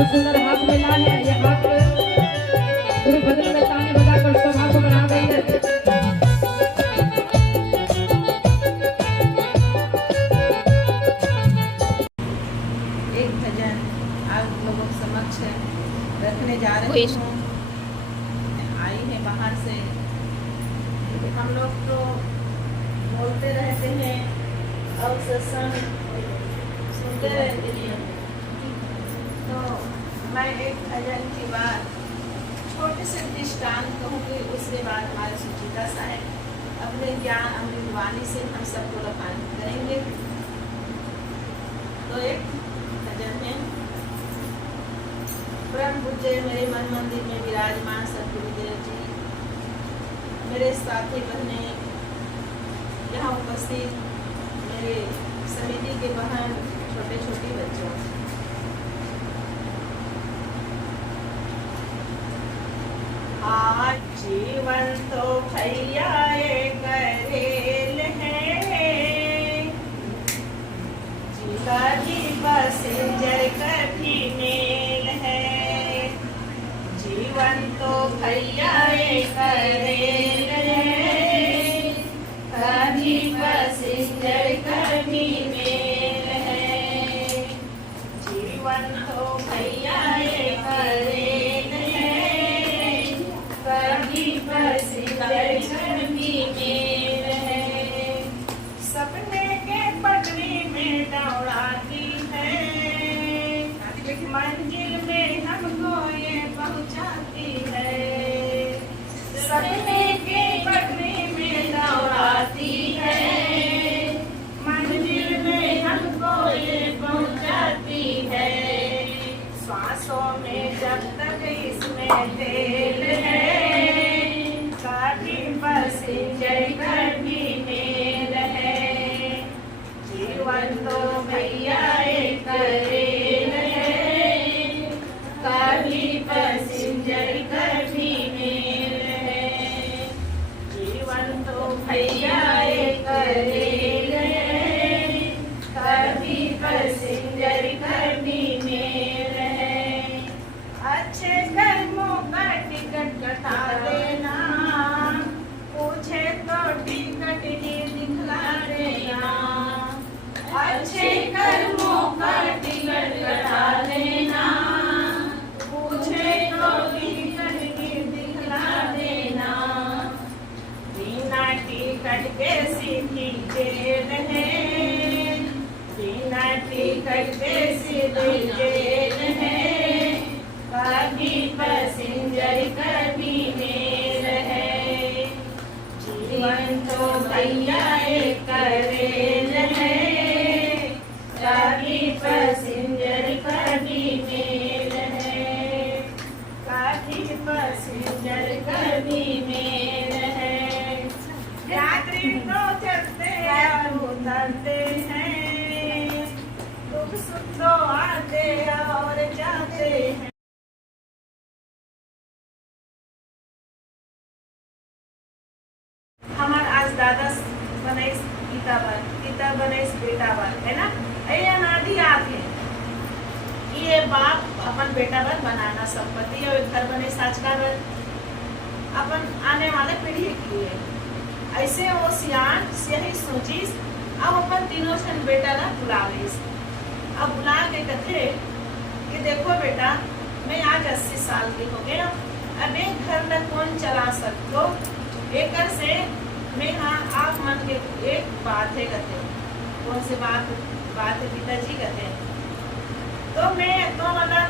बहुत सुंदर हाथ में लाल है। ये हाथ पूरे बदन में ताली बजाकर सभा को बना रही है। एक भजन आप लोगों के समक्ष रखने जा रही हूँ। आई है बाहर से। हम लोग तो बोलते रहते हैं और सत्संग सुनते रहते हैं। तो मैं एक भजन की बात छोटे से दृष्टांत कहूँगी, उसके बाद हमारे सुचिता साहब अपने ज्ञान अमृतवाणी से हम सबको रखान करेंगे। तो एक भजन है। परम पूज्य मेरे मन मंदिर में विराजमान सद्गुरुदेव जी, मेरे साथी बहने, यहाँ उपस्थित मेरे समिति के बहन, छोटे छोटे बच्चों, आज जीवन तो भैया एक रेल है, कभी पैसेंजर कभी मेल है। जीवन तो भैया एक रेल है, कभी पैसेंजर कभी मेल है। जीवन तो भैया एक रेल है, कभी पैसेंजर कभी मेल है। सपने के पटरी में दौड़ाती है, मंजिल में हमको ये पहुंचाती है। सपने के पटरी में दौड़ाती है, मंजिल में हमको ये पहुंचाती है। सांसों में जब तक इसमें तेल है, कभी पैसेंजर कभी मेल है। जीवन तो भैया एक रेल है, कभी पैसेंजर कभी मेल है। जीवन तो भैया एक रेल है, कभी पैसेंजर कभी मेल है। अच्छे कर्मों का टिकट कटा देना, पूछे तो टिकट ही दिखला देना। अच्छे कर्मों का टिकट कटा देना, पूछे तो टिकट ही दिखला देना। बिना टिकट के सीधी जेल है, बिना टिकट के सीधी जेल है। कभी पैसेंजर कभी मेल है। जीवन तो भैया एक रेल है, कभी पैसेंजर कभी मेल है। कभी पैसेंजर कभी मेल है। यात्री तो चलते और उतरते हैं, दुख सुख तो आते और जाते हैं। हमार आज दादा बनैस पिता बनैस बेटा बन, है ना। ये अनादि आते ये बाप अपन बेटा बन बनाना संपत्ति और घर बने साचकार अपन आने वाले पीढ़ी के लिए। ऐसे वो सियान सही सोचिस। अब अपन तीनों जन बेटा ला बुलाविस। अब बुला के कहते कि देखो बेटा, मैं आज 80 साल की हो गया, अब एक घर में कौन चला सकते, एक से मैं हाँ आप मन के एक बात है कहते। कौन सी बात है पिताजी कहते हैं। तो मैं तो मतलब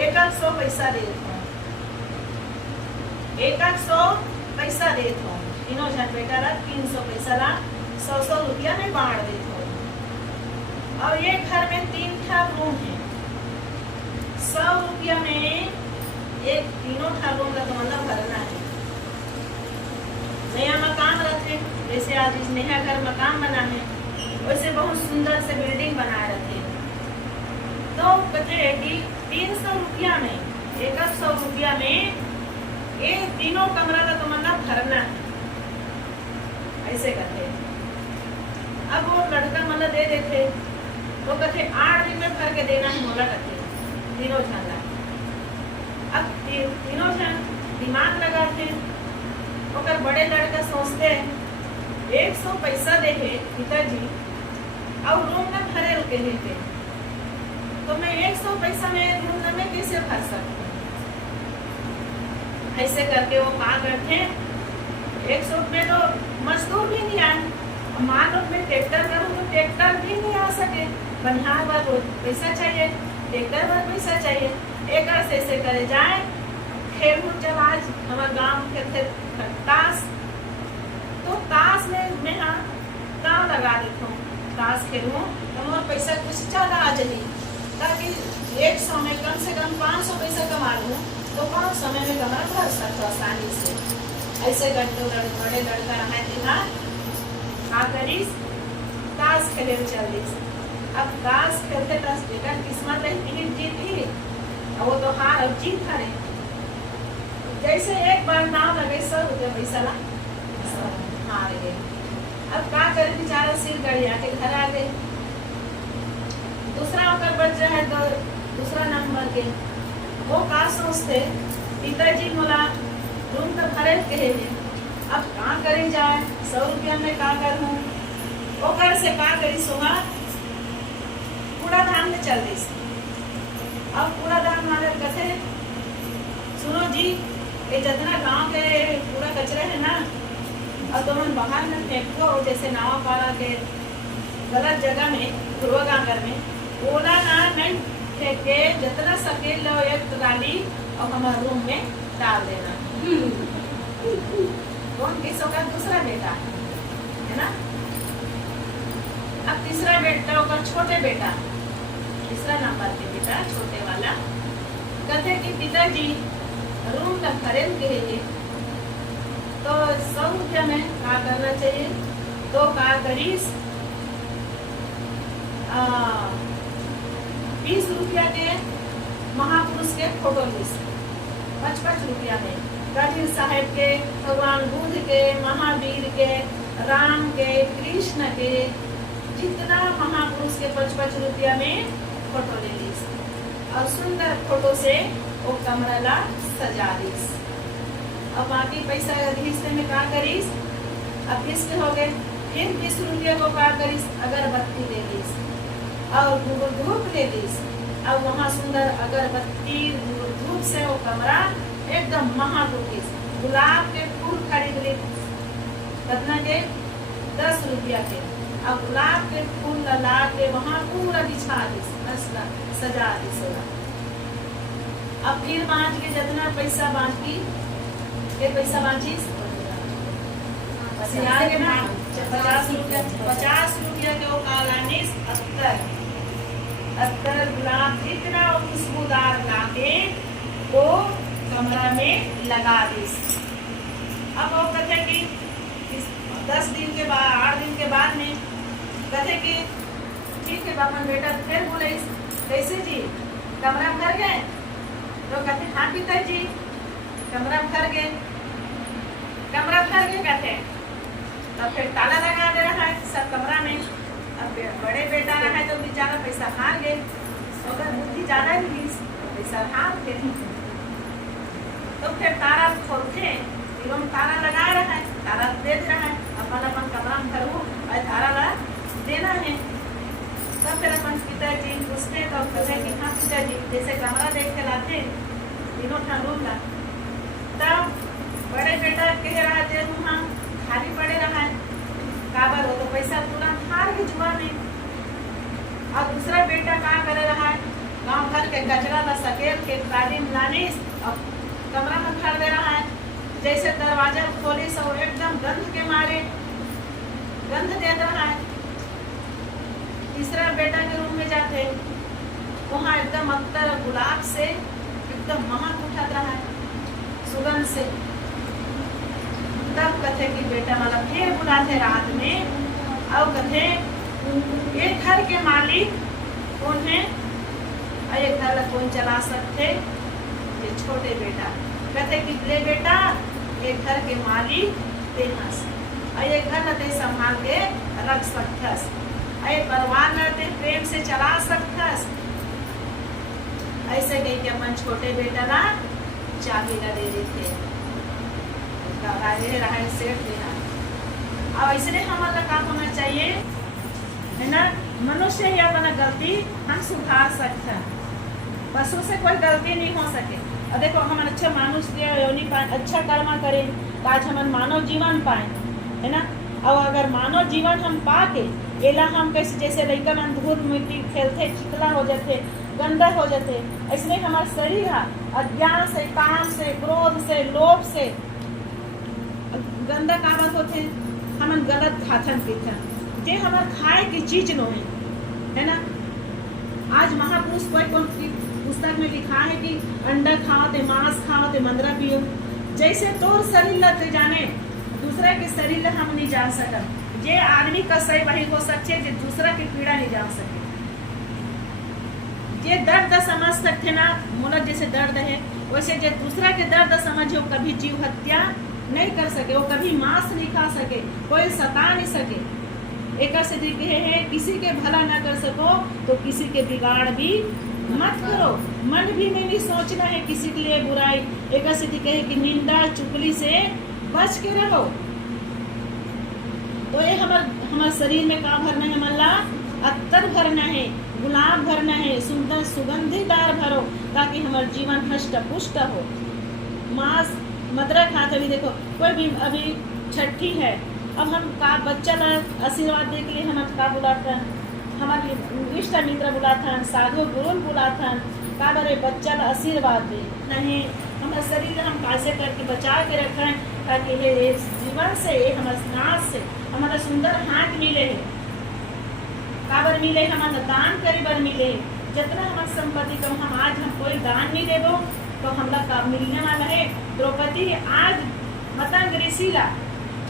100 पैसा देता हूँ, 100 पैसा देता हूँ। तीनों जन बेटा ला 300 पैसा ला 100 रुपया में बांट देता हूँ। और ये घर में 3 ठा रूम है। 100 रुपया में एक तीनों ठा रूम का तो मतलब भरना है। नया मकान रखे, जैसे आज इस नया घर मकान बना है, वैसे बहुत सुंदर से बिल्डिंग बना रखे। तो कहते हैं कि 300 रुपया में 100 रुपया में ये तीनों कमरा का तो मतलब भरना है, ऐसे कहते हैं। अब वो लड़का मतलब दे देते, वो कहते 8 दिन में भर के देना है, मोला कहते तीनों झंडा। अब तीनों जन दिमाग लगा थे, ओकर बड़े लड़का सोचते 100 पैसा दे है पिताजी और रूम में भरे रुके लेते, तो मैं 100 पैसा में रूम में कैसे भर सकती हूँ। ऐसे करके वो कहा करते 100 में तो मजदूर भी नहीं आए, मान लो मैं ट्रैक्टर करूँ तो ट्रैक्टर भी नहीं आ सके, बनिहार पर पैसा चाहिए, ट्रैक्टर पर पैसा चाहिए। एक ऐसे करे जाए खेल जब आज हमारे गाँव के थे ताश, तो ताश में मैं हाँ गाँव लगा देता हूँ, ताश खेलूँ तो हमारा पैसा कुछ ज़्यादा आ जाए, ताकि 100 में कम से कम 500 पैसा कमा लूँ तो 500 में कमा भर सकता आसानी से। ऐसे करते बड़े लड़का रहा दिमाग हाँ करीस ताश खेले चल दी। अब ताश खेलते ताश बेटा किस्मत रही जीत ही, वो तो हार अब जीत हारे। जैसे एक बार नाम लगे 100 रुपया पैसा ला हार गए। अब क्या करे बेचारा सिर गड़िया के घर आ गए। दूसरा होकर बच रहा है तो दूसरा नंबर के वो का सोचते पिताजी मोला रूम तो भरे कहे हैं, अब कहाँ करी जाए 100 रुपया में का करूँ, ओकर से का करी सुहा कूड़ादान में चल दी। अब कूड़ादान वाले कथे सुनो जी ये जितना गांव के पूरा कचरा है ना, अब तो हम बाहर में फेंको, जैसे नावा पारा के गलत जगह में पूर्वागांगर में ओला ना नहीं फेंके, जितना सके लो एक ट्राली और हमारे रूम में डाल देना। कौन किसों का दूसरा बेटा है ना। अब तीसरा बेटा होगा छोटे बेटा, तीसरा नंबर के बेटा छोटे वाला कहते कि पिताजी रूम का खरीद के लिए तो 100 रुपया में क्या करना चाहिए, तो क्या करीस 20 रुपया के महापुरुष के फोटो लीस, 5-5 रुपया में कबीर साहेब के, भगवान बुद्ध के, महावीर के, राम के, कृष्ण के, जितना महापुरुष के 5-5 रुपया में फोटो ले लीस और सुंदर फोटो से वो कमरा ला सजा दीस। अब बाकी पैसा हिस्से में क्या करीस, अब किस्त हो गए, फिर 20 रुपया को क्या करीस अगरबत्ती ले लीस और धूप ले लीस। अब वहाँ सुंदर अगरबत्ती धूप से वो कमरा एकदम महापुरुष। गुलाब के फूल खरीद ली कितना के 10 रुपया के, अब गुलाब के फूल ला के वहाँ पूरा बिछा दी सजा दी सोना। अब फिर बाँच के जितना पैसा बाकी ये पैसा बाँचीस आगे ना 50 रुपया के वो कालानीस अत्तर गुलाब जितना खुशबूदार लाके वो कमरा में लगा दी। अब वो कहते कि 10 दिन के बाद 8 दिन के बाद में कहते कि ठीक है बापन बेटा फिर बोले कैसे जी कमरा भर गए, तो कहते हाँ पिताजी कमरा भर गए कहते। तब फिर ताला लगा दे रहा है सब कमरा में। अब बड़े बेटा रहा है तो बेचारा पैसा हार गए, अगर बुद्धि ज्यादा ही तो पैसा हार गए। तो फिर तारा खोलते तीनों तारा लगा रहा है, तारा दे रहा है अपन कमरा में भरू और तारा ला देना है। तब फिर अपन पिताजी पूछते तो कहते कि हाँ पिताजी जैसे कमरा देख के लाते तीनों ठा रूम ला। तब बड़े बेटा कह रहा है वहाँ खाली पड़े रहा है काबर हो तो पैसा तुरंत हार के जुआ में। और दूसरा बेटा क्या करे रहा है गाँव भर के कचरा ला सकेल के ट्राली में लाने और कमरा में खड़ दे रहा है। जैसे दरवाजा खोले सो एकदम गंध के मारे गंध दे रहा है। तीसरा बेटा के रूम में जाते वहाँ एकदम अत्तर गुलाब से एकदम महक उठा रहा है सुगंध से। तब कथे कि बेटा वाला फिर बुलाते रात में और कथे ये घर के मालिक कौन है और ये घर कौन चला सकते, ये छोटे बेटा। कहते कि ले बेटा ये घर के मालिक तेहस और ये घर ते संभाल के रख सकथस, ये परिवार लड़ते प्रेम से चला सकथस। ऐसे कही के अपन छोटे बेटा ला चाबी ला दे देते राजे रहा सेठ देना। अब इसलिए हमारा काम होना चाहिए है ना, मनुष्य ही अपना गलती हम सुधार सकते हैं, पशु से कोई गलती नहीं हो सके। और देखो हम अच्छा मानुष के योनि पाए, अच्छा कर्म करें तो आज हम मानव जीवन पाए, है ना। और अगर मानव जीवन हम पा के एला हम कैसे जैसे लड़का मन धूल मिट्टी खेलते चिकला हो जाते गंदा हो जाते, इसलिए हमारा शरीर है अज्ञान से काम से क्रोध से लोभ से गंदा कामत होते, हम गलत खाथन पीथन जे हमार खाए की चीज नो है ना। आज महापुरुष कोई पुस्तक में लिखा है कि अंडा खाओ मांस खाओ मंदरा पियो, जैसे तोर शरीर लग जाने दूसरा के शरीर ला हम नहीं जान सकते, जे आदमी का सही वही हो सकते जे दूसरा की पीड़ा नहीं जान सके, जे दर्द समझ सकते ना मोला जैसे दर्द है वैसे जे दूसरा के दर्द समझो कभी जीव हत्या नहीं कर सके, वो कभी मांस नहीं खा सके, कोई सता नहीं सके। एक से दिखे है किसी के भला ना कर सको तो किसी के बिगाड़ भी मत करो, मन भी में नहीं सोचना है किसी के लिए बुराई। एक से दिखे है कि निंदा चुगली से बच के रहो। तो ये हमारे शरीर में का भरना है, मल्ला अत्तर भरना है, गुलाब भरना है, सुंदर सुगंधीदार भरो ताकि हमारा जीवन हष्ट पुष्ट हो। मांस मदरा खाते भी देखो कोई भी अभी छठी है, अब हम का बच्चा ला आशीर्वाद दे के लिए हम का बुलाते हैं, हमारे इष्ट मित्र बुलाते हैं, साधु गुरु बुलाते हैं, का बड़े बच्चा ला आशीर्वाद दे नहीं। हमारे शरीर हम कैसे करके बचा के रखें ताकि ये जीवन से ये हमारे नाश से हमारा सुंदर हाथ मिले है, काबर मिले हमारा दान करे बर मिले। जितना हमारी संपत्ति कम हम आज हम कोई दान नहीं देवो तो हम लोग का मिलने वाला है। द्रौपदी आज मतंग ऋषि ला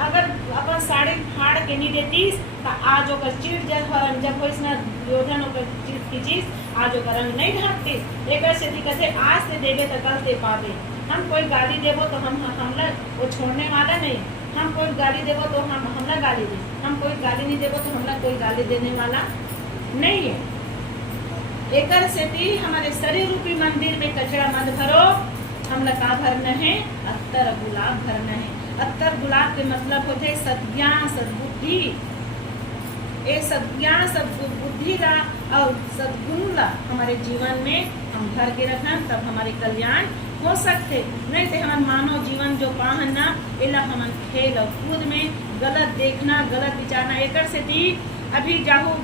अगर अपन साड़ी फाड़ के नहीं देती तो आज ओकर चिड़ जब हो दुर्योधन ओकर चिड़ की चीज आज ओकर रंग नहीं ढाकती। एक से दिक्कत है आज से देवे तो कल दे पावे। हम कोई गाली देवो तो हमला वो छोड़ने वाला नहीं, हम कोई गाली देवो तो हमला गाली दे, हम कोई गाली नहीं देवो तो हमला कोई गाली देने वाला नहीं है। एक से भी हमारे शरीर रूपी मंदिर में कचरा मत भरो, हमला का भरना है अत्तर गुलाब भरना है। अत्तर गुलाब के मतलब होते सद्ज्ञान सद्बुद्धि, ये सद्ज्ञान सद्बुद्धि ला और सद्गुण ला हमारे जीवन में हम भर के रखें तब हमारे कल्याण हो सकते। नहीं तो हमारे मानव जीवन जो पाहन ना इला हम खेल और कूद में गलत देखना गलत विचारना। एक से भी अभी जाहू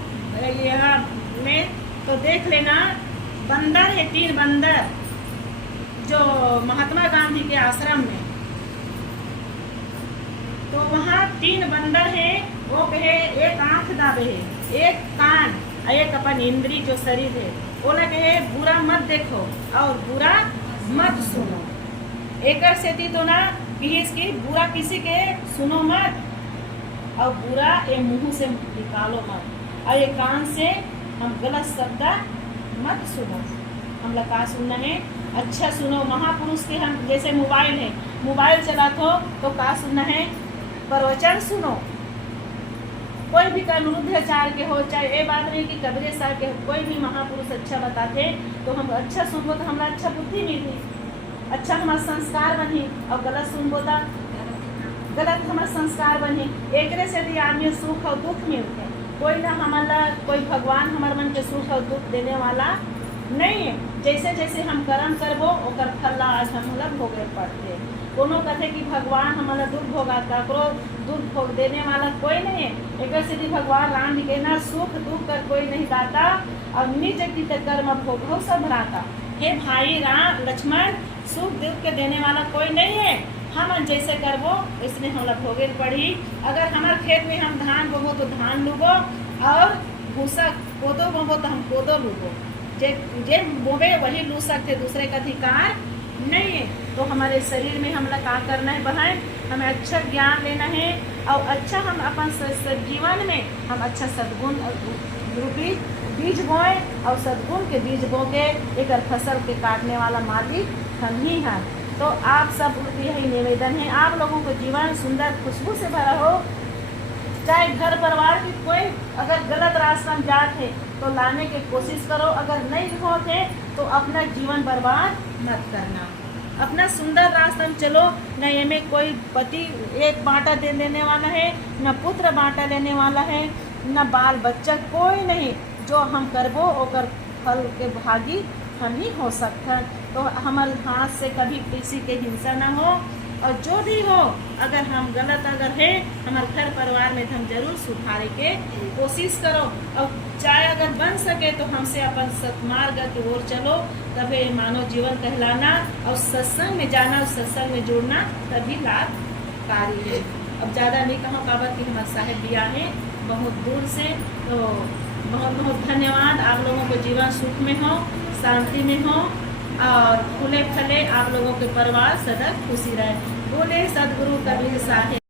यहाँ में तो देख लेना बंदर है 3 बंदर जो महात्मा गांधी के आश्रम में, तो वहाँ 3 बंदर है, वो कहे एक आंख दाबे है, एक कान, एक अपन इंद्री जो शरीर है, वो ना कहे बुरा मत देखो और बुरा मत सुनो। एक से थी तो ना इसकी बुरा किसी के सुनो मत और बुरा ये मुंह से निकालो मत, और ये कान से हम गलत शब्द मत सुनो। हम लोग का सुनना है अच्छा सुनो। महापुरुष के हम जैसे मोबाइल है, मोबाइल चलाते हो तो का सुनना है प्रवचन सुनो। कोई भी अनुरुद्धाचार्य के हो चाहे ये बात नहीं कि कबीर साहब के, कोई भी महापुरुष अच्छा बताते तो हम अच्छा सुनबो तो हमारा अच्छा बुद्धि मिली, अच्छा हमारा संस्कार बनी, और गलत सुनबो तो गलत हमारा संस्कार बनी। एक से भी आदमी सुख और दुख मिलते, कोई ना हमारा कोई भगवान हमारे मन के सुख और दुख देने वाला नहीं है। जैसे जैसे हम कर्म करबो ओकर फल आज हम लोग भोगे पड़ते। कोनो कथे कि भगवान हमारा दुख भोगाता, दुख भोग देने वाला कोई नहीं है। एक से भगवान राम के ना सुख दुख कर कोई नहीं दाता और निज कृत कर्म भोग सब भराता। हे भाई राम लक्ष्मण सुख दुख के देने वाला कोई नहीं है, हम जैसे करबो इसमें हम लोग भोगे पड़ी। अगर हमारे खेत में हम धान बोबो तो धान लूबो और भूसा कोदो बोबो तो हम कोदो लूबो, जे बोबे वही लू सकते, दूसरे का अधिकार नहीं है। तो हमारे शरीर में हम लोग क्या करना है बहन, हमें अच्छा ज्ञान लेना है और अच्छा हम अपन जीवन में हम अच्छा सद्गुण रूपी बीज बोए और सद्गुण के बीज बो के एक फसल के काटने वाला मालिक हम ही हैं। तो आप सब यही निवेदन है, आप लोगों को जीवन सुंदर खुशबू से भरा हो। चाहे घर परिवार की कोई अगर गलत रास्ता में जाते तो लाने की कोशिश करो, अगर नहीं होते तो अपना जीवन बर्बाद मत करना। अपना सुंदर रास्ता में चलो। न ये में कोई पति एक बांटा दे देने वाला है, न पुत्र बांटा लेने वाला है, न बाल बच्चा, कोई नहीं। जो हम करबो ओकर फल के भागी हम ही हो सकता। तो हमारे हाथ से कभी किसी के हिंसा ना हो, और जो भी हो अगर हम गलत अगर है हमारे घर परिवार में तो हम जरूर सुधारे के कोशिश करो। और चाहे अगर बन सके तो हमसे अपन सत्मार्ग की ओर चलो, तभी मानव जीवन कहलाना। और सत्संग में जाना, सत्संग में जुड़ना तभी लाभकारी है। अब ज़्यादा नहीं कहूँ, काबत की हमारे साहेब बिया है बहुत दूर से। तो बहुत बहुत धन्यवाद। आप लोगों को जीवन सुख में हो, शांति में हो, और फूले फले आप लोगों के परिवार सदा खुशी रहे। बोले सदगुरु कबीर साहिब।